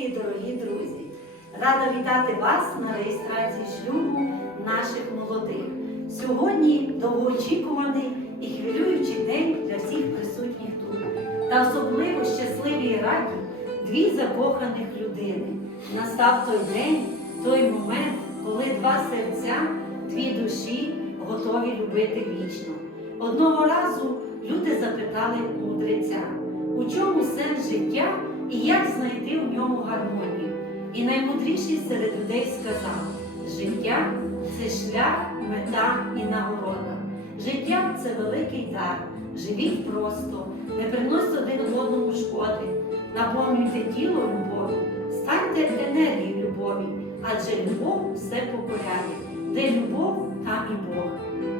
гості, дорогі друзі! Рада вітати вас на реєстрації шлюбу наших молодих. Сьогодні довгоочікуваний і хвилюючий день для всіх присутніх тут. Та особливо щасливі і раді дві закоханих людини. Настав той день, той момент, коли два серця, дві душі готові любити вічно. Одного разу люди запитали мудреця, у чому сенс життя і як в гармонію. І наймудріший серед людей сказав: життя це шлях, мета і нагорода. Життя це великий дар. Живіть просто, не приносьте один одному шкоди, наповнюйте тіло любов'ю, станьте енергією любові, адже любов все покоряє. Де любов, там і Бог.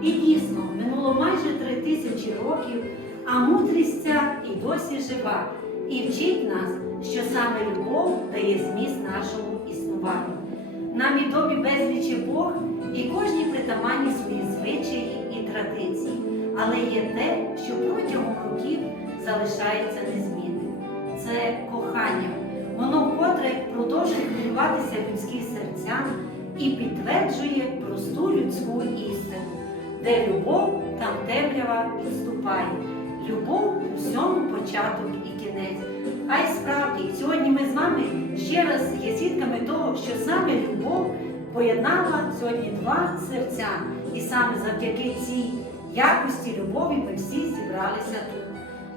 І дійсно, минуло майже три тисячі років, а мудрість ця і досі жива, і вчить нас, що саме любов дає зміст нашому існуванню. Нам відомі безліч епох, і кожній притаманні свої звичаї і традиції, але є те, що протягом років залишається незмінним. Це кохання. Воно вкотре продовжує хвилюватися людських серцям і підтверджує просту людську істину. Де любов, там темрява відступає. Любов у всьому початок і кінець. А й справді, сьогодні ми з вами ще раз є свідками того, що саме любов поєднала сьогодні два серця. І саме завдяки цій якості любові ми всі зібралися тут.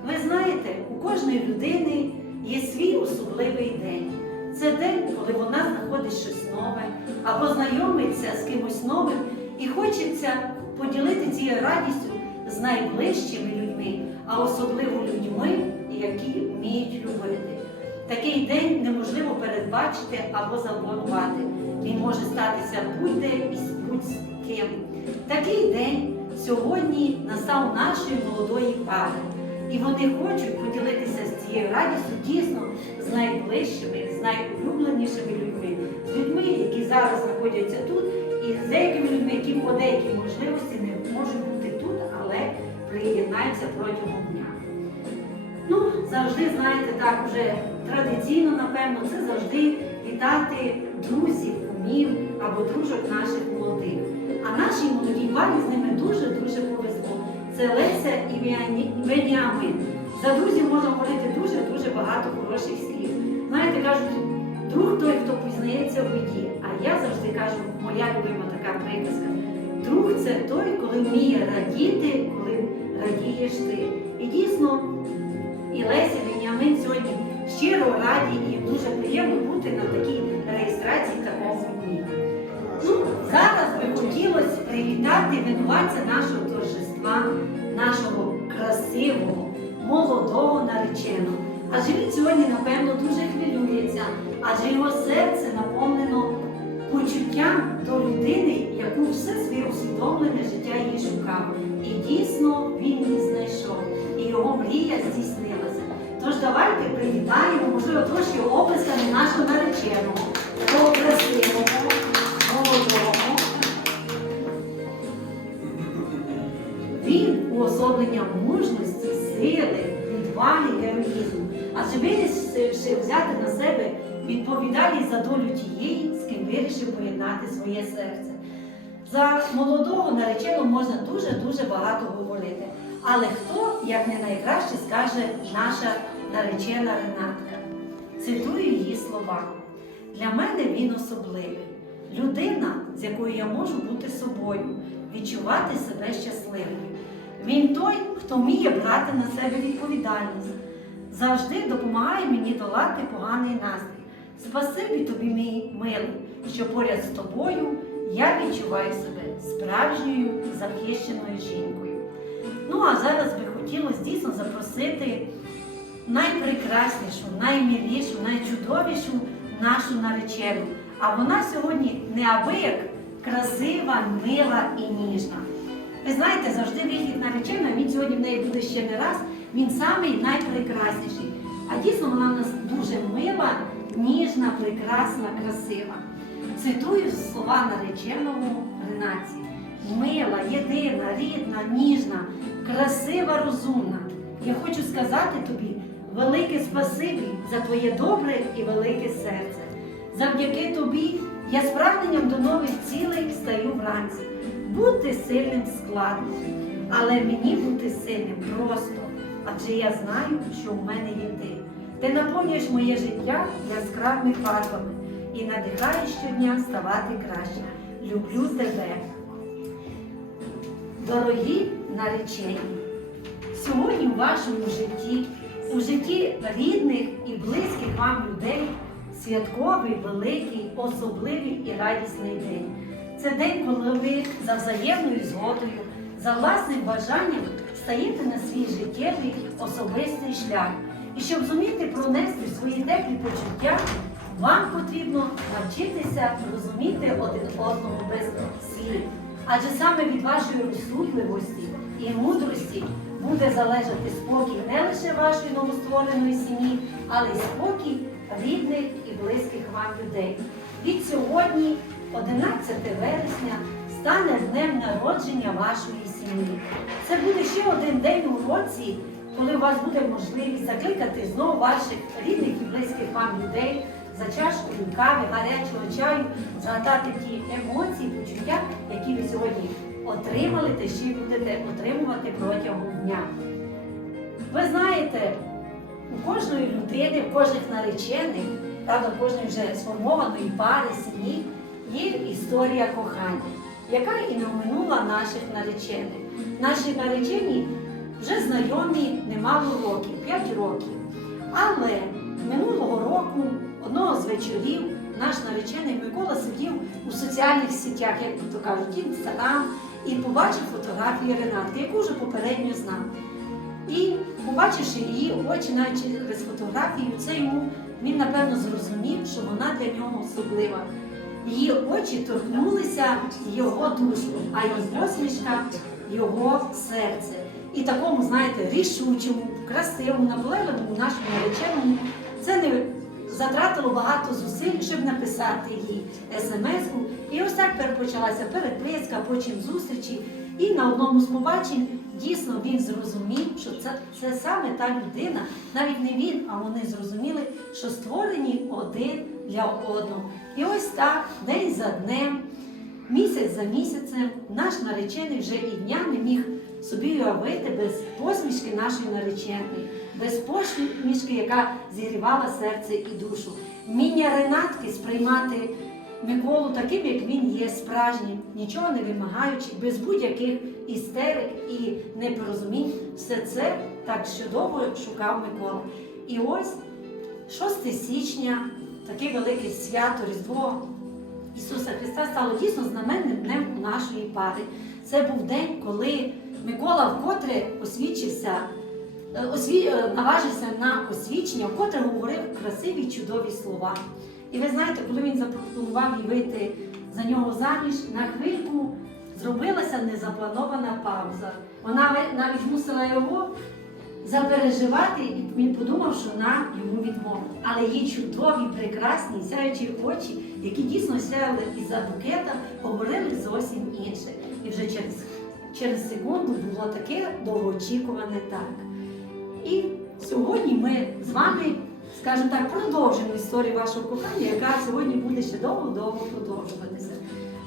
Ви знаєте, у кожної людини є свій особливий день. Це день, коли вона знаходить щось нове або знайомиться з кимось новим і хочеться поділити цією радістю з найближчими людьми, а особливо людьми, які вміють любити. Такий день неможливо передбачити або запланувати. Він може статися будь-де і з будь-ким. Такий день сьогодні настав нашої молодої пари. І вони хочуть поділитися з цією радістю дійсно з найближчими, з найулюбленішими людьми, з людьми, які зараз знаходяться тут, і з деякими людьми, які по деякій можливості не можуть бути тут, але приєднаються протягом дня. Завжди, знаєте, так вже традиційно, напевно, це завжди вітати друзів, кумів або дружок наших молодих. А нашій молодій парі з ними дуже-дуже повезло. Це Леся і Веніамин. За друзів можна говорити дуже-дуже багато хороших слів. Знаєте, кажуть, друг той, хто пізнається в біді. А я завжди кажу, моя любима така приказка. Друг це той, коли вміє радіти, коли радієш ти. І дійсно, і Леся Веніамин сьогодні щиро раді і дуже приємно бути на такій реєстрації такого дні. Ну, зараз би хотілося привітати винуватця нашого торжества, нашого красивого, молодого нареченого. Адже він сьогодні, напевно, дуже хвилюється, адже його серце наповнено почуттям до людини, яку все своє усвідомлене життя її шукав. І дійсно він її знайшов, і його мрія здійснилася. Тож давайте привітаємо, можливо, трошки оплесками нашого нареченого, такого красивого, молодого. Він уособлення мужності, сили, відваги, героїзму, адже вирішивши взяти на себе відповідальність за долю тієї, з ким вирішив поєднати своє серце. За молодого нареченого можна дуже-дуже багато говорити. Але хто, як не найкраще, скаже наша наречена Ренатка? Цитую її слова. Для мене він особливий. Людина, з якою я можу бути собою, відчувати себе щасливою. Він той, хто вміє брати на себе відповідальність, завжди допомагає мені долати поганий настрій. Спасибі тобі, мій милий, що поряд з тобою я відчуваю себе справжньою захищеною жінкою. Ну а зараз би хотілося дійсно запросити найпрекраснішу, наймілішу, найчудовішу нашу наречену. А вона сьогодні неабияк красива, мила і ніжна. Ви знаєте, завжди вихід наречена, він сьогодні в неї буде ще не раз, він самий найпрекрасніший. А дійсно вона в нас дуже мила, ніжна, прекрасна, красива. Цитую слова нареченого Ренаці. Мила, єдина, рідна, ніжна, красива, розумна. Я хочу сказати тобі, велике спасибі за твоє добре і велике серце. Завдяки тобі я з прагненням до нових цілей стаю вранці. Бути сильним складно, але мені бути сильним просто, адже я знаю, що в мене є ти. Ти наповнюєш моє життя яскравими фарбами і надихаєш щодня ставати краще. Люблю тебе. Дорогі наречені, сьогодні у вашому житті, у житті рідних і близьких вам людей, святковий, великий, особливий і радісний день. Це день, коли ви за взаємною згодою, за власним бажанням стаєте на свій життєвий особистий шлях. І щоб зуміти пронести свої теплі почуття, вам потрібно навчитися розуміти один одного без слів. Адже саме від вашої розсудливості і мудрості буде залежати спокій не лише вашої новоствореної сім'ї, але й спокій рідних і близьких вам людей. Від сьогодні, 11 вересня, стане днем народження вашої сім'ї. Це буде ще один день у році, коли у вас буде можливість закликати знову ваших рідних і близьких вам людей за чашкою кави, гарячого чаю, згадати ті емоції, почуття, які ви сьогодні отримали ще й будете отримувати протягом дня. Ви знаєте, у кожної людини, у кожних наречених, правда, у кожної вже сформованої пари, сім'ї є історія кохання, яка і не оминула наших наречених. Наші наречені вже знайомі немало років, 5 років. Але минулого року, одного з вечорів, наш наречений Микола сидів у соціальних сітях, як то кажуть, інстаграм, і побачив фотографії Ренатки, яку вже попередньо знав. І побачивши її очі навіть через фотографію, це йому він напевно зрозумів, що вона для нього особлива. Її очі торкнулися його душу, а її посмішка його серце. І такому, знаєте, рішучому, красивому, наполегливому нашому нареченому це не затратило багато зусиль, щоб написати їй смс-ку. І ось так тепер почалася переписка, потім зустрічі. І на одному з побачень дійсно він зрозумів, що це, це саме та людина, навіть не він, а вони зрозуміли, що створені один для одного. І ось так, день за днем, місяць за місяцем, наш наречений вже і дня не міг собі уявити без посмішки нашої нареченої, без посмішки, яка зігрівала серце і душу. Вміння Ренатки сприймати Миколу таким, як він є, справжнім, нічого не вимагаючи, без будь-яких істерик і непорозумінь. Все це так чудово шукав Микола. І ось 6 січня, таке велике свято, Різдво Ісуса Христа стало дійсно знаменним днем у нашої пари. Це був день, коли Микола вкотре освічився, осві... е, наважився на освічення, вкотре говорив красиві чудові слова. І ви знаєте, коли він запропонував їй вийти за нього заміж, на хвильку зробилася незапланована пауза. Вона навіть мусила його запереживати, і він подумав, що вона йому відмовила. Але її чудові, прекрасні, сяючі очі, які дійсно сяяли із-за букета, говорили зовсім інше. І вже через, через секунду було таке довгоочікуване так. І сьогодні ми з вами, скажімо так, продовжимо історію вашого кохання, яка сьогодні буде ще довго-довго продовжуватися.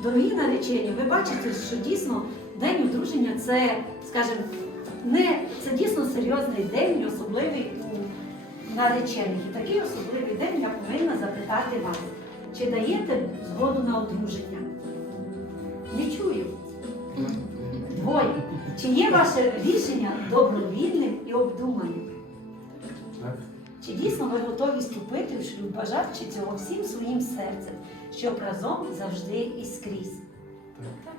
Дорогі наречені, ви бачите, що дійсно день одруження це, скажімо, не це дійсно серйозний день, особливий у наречених. І такий особливий день я повинна запитати вас, чи даєте згоду на одруження? Не чую. Двоє. Чи є ваше рішення добровільним і обдуманим? Так. Чи дійсно ви готові вступити в шлюб, бажаючи цього всім своїм серцем, щоб разом завжди і скрізь? Так.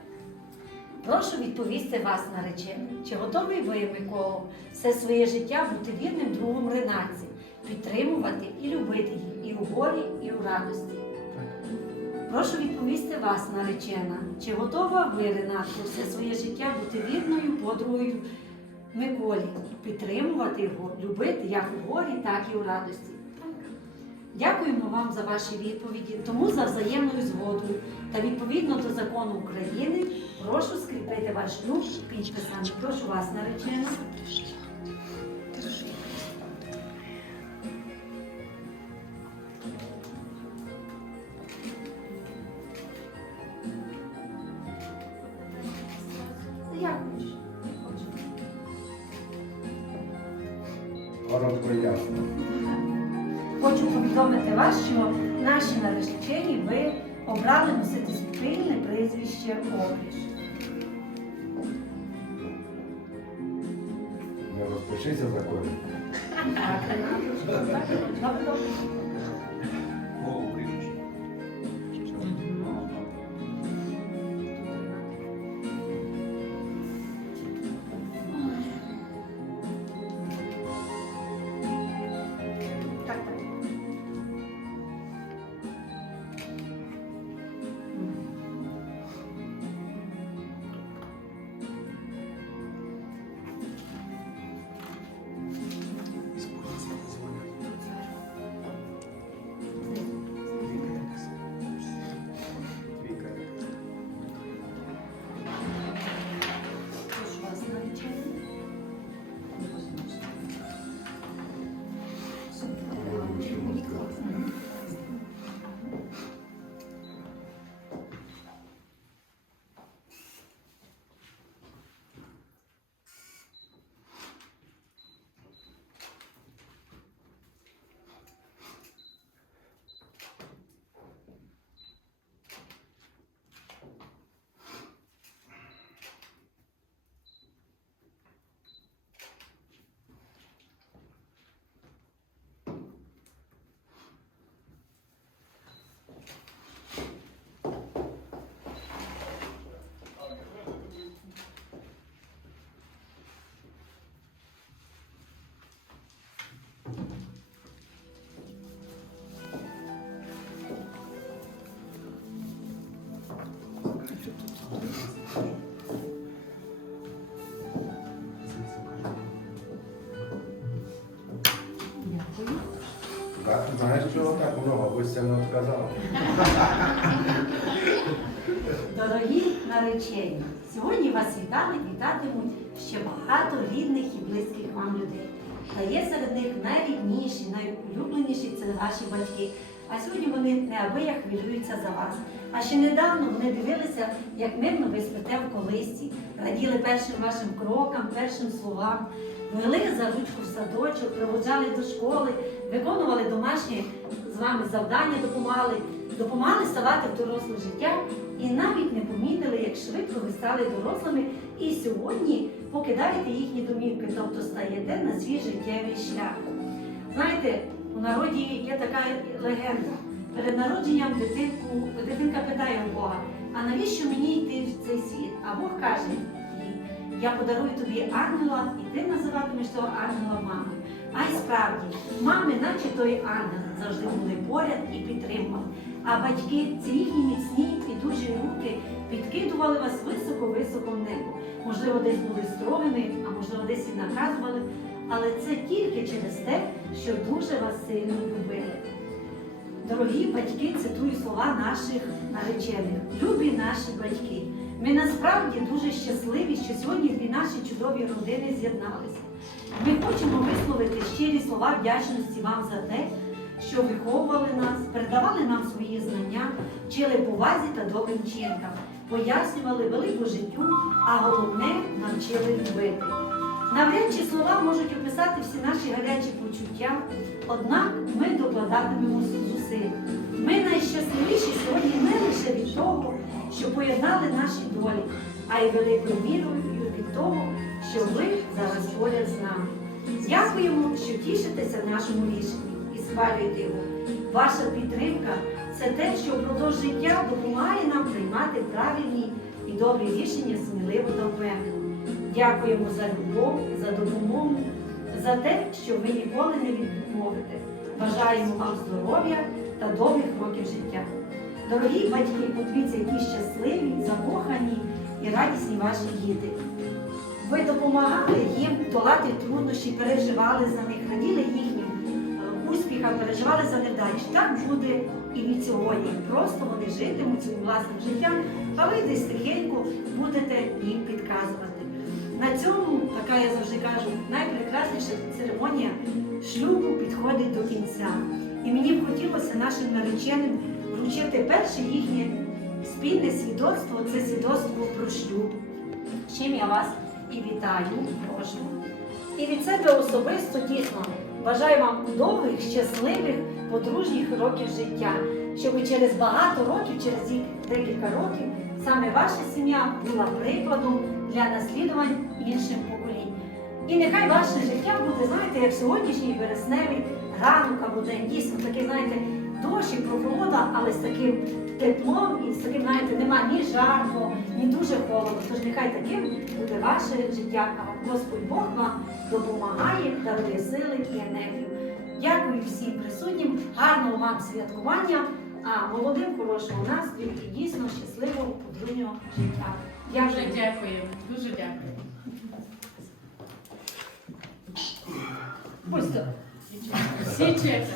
Прошу відповісти вас, наречений. Чи готовий ви, Миколо, все своє життя бути вірним другом Ренаці, підтримувати і любити її і у горі, і у радості? Прошу відповісти вас, наречена, чи готова ви, Ренатко, все своє життя бути вірною подругою Миколі, підтримувати його, любити як у горі, так і у радості? Дякуємо вам за ваші відповіді. Тому за взаємною згодою та відповідно до закону України прошу скріпити ваш шлюб підписами. Прошу вас, наречена. Коротко. Хочу повідомити вас, що наші наречені ви обрали носити спільне прізвище Огріш. Не розпишися за кожен. Знаєш, чого так воно, бабусь це не сказала. Дорогі наречені, сьогодні вас вітали, вітатимуть ще багато рідних і близьких вам людей. Та є серед них найрідніші, найулюбленіші це ваші батьки. А сьогодні вони неабияк хвилюються за вас. А ще недавно вони дивилися, як мирно ви спите в колисці, раділи першим вашим крокам, першим словам, вели за ручку в садочок, проводжали до школи, виконували домашні з вами завдання, допомагали, допомагали ставати в доросле життя і навіть не помітили, як швидко ви стали дорослими, і сьогодні покидаєте їхні домівки, тобто стаєте на свій життєвий шлях. Знаєте, у народі є така легенда. Перед народженням дитинку, дитинка питає у Бога, а навіщо мені йти в цей світ? А Бог каже я подарую тобі ангела, і ти називатимеш того ангела мамою. А й справді, мами, наче той ангел, завжди були поряд і підтримували. А батьки, ці міцні і дужі руки підкидували вас високо-високо в небо. Можливо, десь були строгими, а можливо, десь і наказували. Але це тільки через те, що дуже вас сильно любили. Дорогі батьки, цитую слова наших наречених. Любі наші батьки. Ми насправді дуже щасливі, що сьогодні дві наші чудові родини з'єдналися. Ми хочемо висловити щирі слова вдячності вам за те, що виховували нас, передавали нам свої знання, вчили повазі та добрим вчинкам, пояснювали велику життю, а головне навчили любити. Навряд чи слова можуть описати всі наші гарячі почуття, однак ми докладатимемо зусиль. Ми найщасливіші сьогодні не лише від того, що поєднали наші долі, а й великою мірою від того, що ви зараз поряд з нами. Дякуємо, що тішитеся нашому рішенні і схвалюєте його. Ваша підтримка це те, що впродовж життя допомагає нам приймати правильні і добрі рішення сміливо та впевнено. Дякуємо за любов, за допомогу, за те, що ви ніколи не відмовите. Бажаємо вам здоров'я та добрих років життя. Дорогі батьки, подивіться, які щасливі, закохані і радісні ваші діти. Ви допомагали їм долати труднощі, переживали за них, раділи їхнім е, успіхам, переживали за невдачі. Так буде і від сьогодні. Просто вони житимуть своїм власним життям, а ви десь тихенько будете їм підказувати. На цьому, така я завжди кажу, найпрекрасніша церемонія шлюбу підходить до кінця. І мені б хотілося нашим нареченим вручити перше їхнє спільне свідоцтво це свідоцтво про шлюб. З чим я вас і вітаю, прошу. І від себе особисто дійсно бажаю вам довгих, щасливих, подружніх років життя, щоб через багато років, через декілька років, саме ваша сім'я була прикладом для наслідувань іншим поколінь. І нехай ваше життя буде, знаєте, як сьогоднішній вересневий ранок або день. Дійсно, такий, знаєте, дощ і прохолода, але з таким теплом і з таким, знаєте, нема ні жарко, ні дуже холодно. Тож нехай таким буде ваше життя. А Господь Бог вам допомагає, дарує сили і енергію. Дякую всім присутнім, гарного вам святкування, а молодим хорошого настрою і дійсно щасливого подружнього життя. Я Дякую. дякую, дуже дякую. Пусть. Всі чекають.